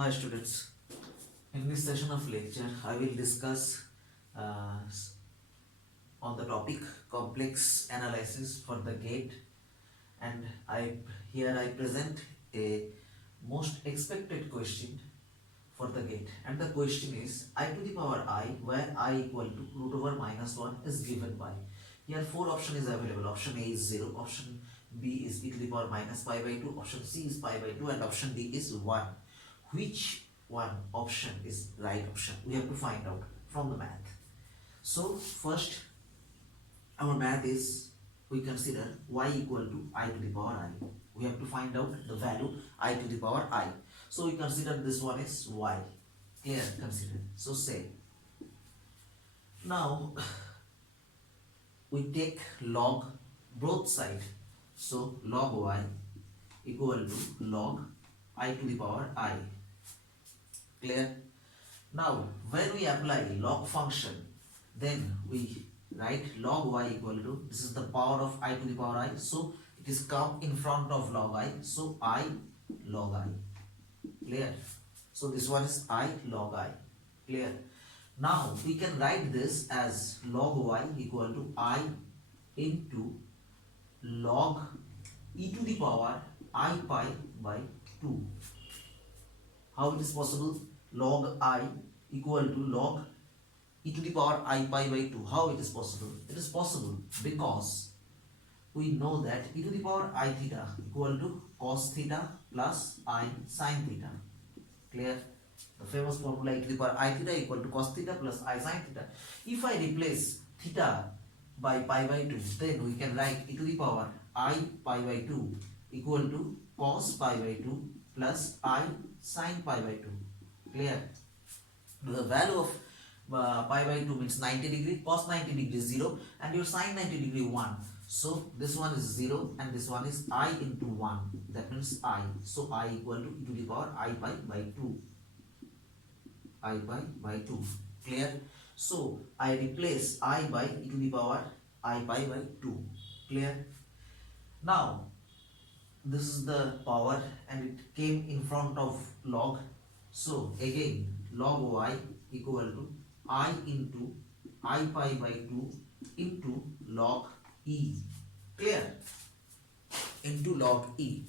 Hi students, in this session of lecture I will discuss uh, on the topic complex analysis for the gate, and I present a most expected question for the gate, and the question is I to the power I where I equal to root over minus 1 is given by. Here four option is available. Option A is 0, option B is e to the power minus pi by 2, option C is pi by 2, and option D is 1. Which one option is right option? We have to find out from the math. So first our math is, we consider y equal to I to the power I. We have to find out the value I to the power I. So we consider this one is y. Clear? Consider. So say now we take log both side. So log y equal to log I to the power I. Clear? Now when we apply log function, then we write log y equal to, this is the power of I to the power I, so it is come in front of log I, so I log I. Clear? So this one is I log I. Clear? Now we can write this as log y equal to I into log e to the power I pi by 2. How it is possible? Log I equal to log e to the power I pi by 2. How it is possible? It is possible because we know that e to the power I theta equal to cos theta plus I sin theta. Clear? The famous formula e to the power I theta equal to cos theta plus I sin theta. If I replace theta by pi by 2, then we can write e to the power I pi by 2 equal to cos pi by 2 plus I sin pi by 2. Clear? The value of pi by 2 means 90 degree, cos 90 degree is 0, and your sin 90 degree 1. So this one is 0 and this one is I into 1. That means I. So I equal to e to the power I pi by 2. I pi by 2. Clear? So I replace I by e to the power I pi by 2. Clear? Now this is the power and it came in front of log. So again log y equal to I into I pi by 2 into log e. Clear? Into log e.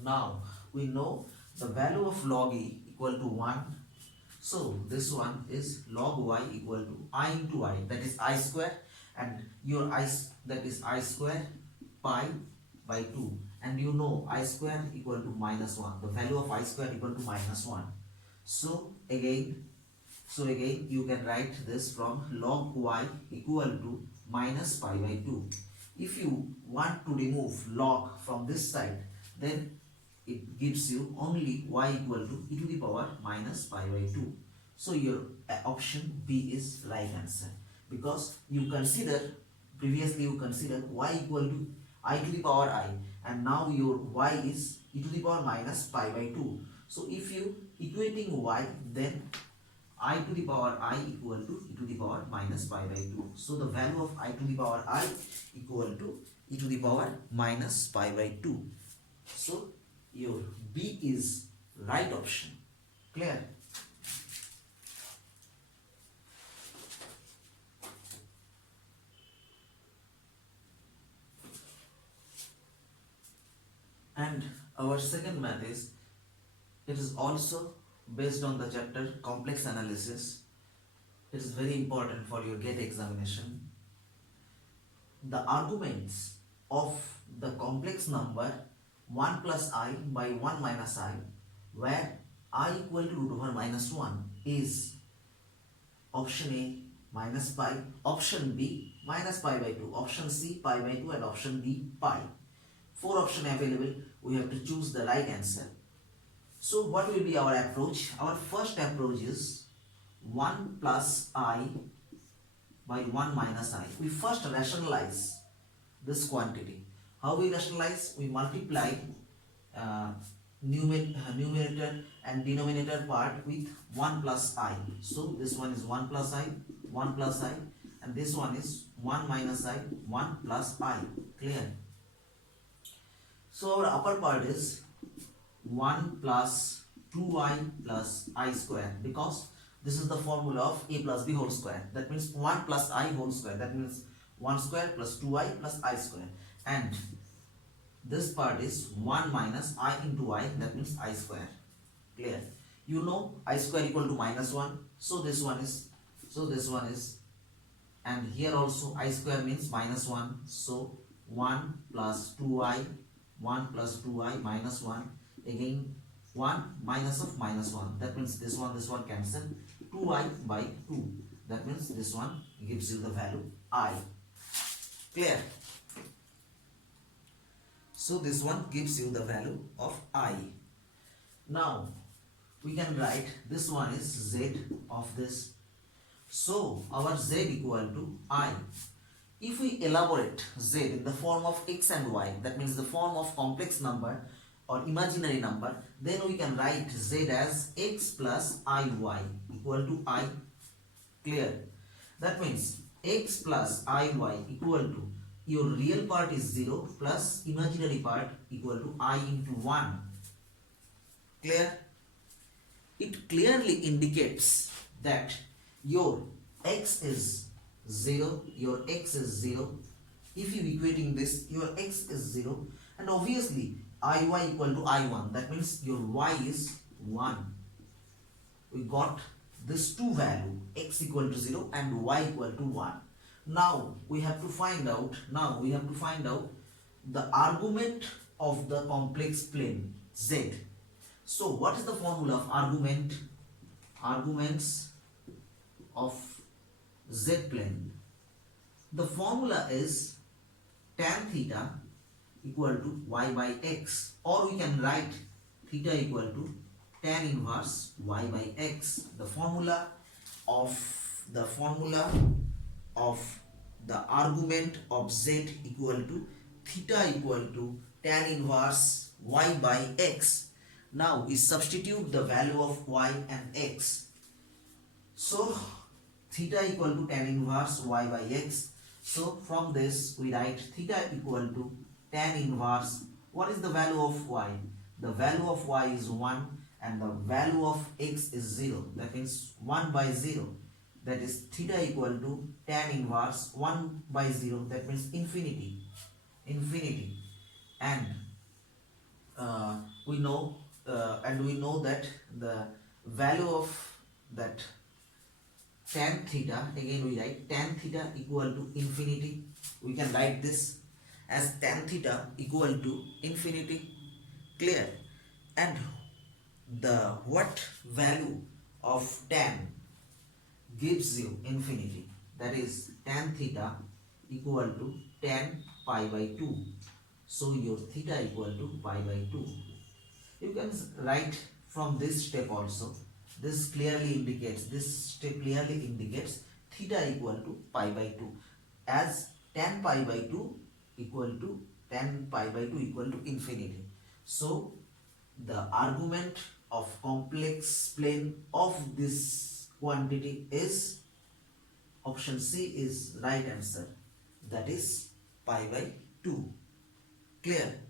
Now we know the value of log e equal to 1. So this one is log y equal to I into I, that is I square, and your I, that is I square pi by 2, and you know I square equal to minus 1. The value of I square equal to minus 1. So again you can write this from log y equal to minus pi by 2. If you want to remove log from this side, then it gives you only y equal to e to the power minus pi by 2. So your option B is right answer, because you consider, previously you consider y equal to I to the power I, and now your y is e to the power minus pi by 2. So if you equating y, then I to the power I equal to e to the power minus pi by 2. So the value of I to the power I equal to e to the power minus pi by 2. So your B is right option. Clear? And our second math is, it is also based on the chapter complex analysis. It is very important for your GATE examination. The arguments of the complex number 1 plus I by 1 minus I, where I equal to root over minus 1, is option A minus pi, option B minus pi by 2, option C pi by 2, and option D pi. 4 options available. We have to choose the right answer. So what will be our approach? Our first approach is 1 plus I by 1 minus I. We first rationalize this quantity. How we rationalize? We multiply numerator and denominator part with 1 plus I. So this one is 1 plus I, 1 plus I, and this one is 1 minus I, 1 plus I. Clear? So our upper part is 1 plus 2i plus I square, because this is the formula of a plus b whole square. That means 1 plus I whole square. That means 1 square plus 2i plus I square. And this part is 1 minus I into I. That means I square. Clear? You know I square equal to minus 1. So this one is, and here also I square means minus 1. So 1 plus 2i, 1 plus 2i minus 1. Again 1 minus of minus 1. That means this one cancel. 2i by 2. That means this one gives you the value I. Clear? So this one gives you the value of I. Now we can write this one is z of this. So our z equal to I. If we elaborate z in the form of x and y, that means the form of complex number or imaginary number, then we can write z as x plus iy equal to I. Clear? That means x plus iy equal to, your real part is 0 plus imaginary part equal to I into 1. Clear? It clearly indicates that your x is 0, your x is 0. If you equating this, your x is 0, and obviously iy equal to I1. That means your y is 1. We got this two value, x equal to 0 and y equal to 1. Now we have to find out the argument of the complex plane z. So what is the formula of arguments of z plane? The formula is tan theta equal to y by x, or we can write theta equal to tan inverse y by x. The formula of the argument of z equal to theta equal to tan inverse y by x. Now we substitute the value of y and x. So theta equal to tan inverse y by x. So from this we write theta equal to tan inverse. What is the value of y? The value of y is 1 and the value of x is 0. That means 1 by 0. That is theta equal to tan inverse 1 by 0. That means infinity. And we know that the value of that tan theta, again we write tan theta equal to infinity. We can write this as tan theta equal to infinity. Clear? And the what value of tan gives you infinity? That is tan theta equal to tan pi by 2. So your theta equal to pi by 2. You can write from this step also. This step clearly indicates theta equal to pi by 2, as tan pi by 2 equal to infinity. So the argument of complex plane of this quantity is option C is right answer. That is pi by 2. Clear?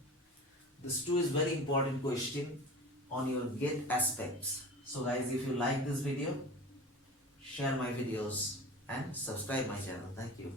This 2 is very important question on your get aspects. So guys, if you like this video, share my videos and subscribe my channel. Thank you.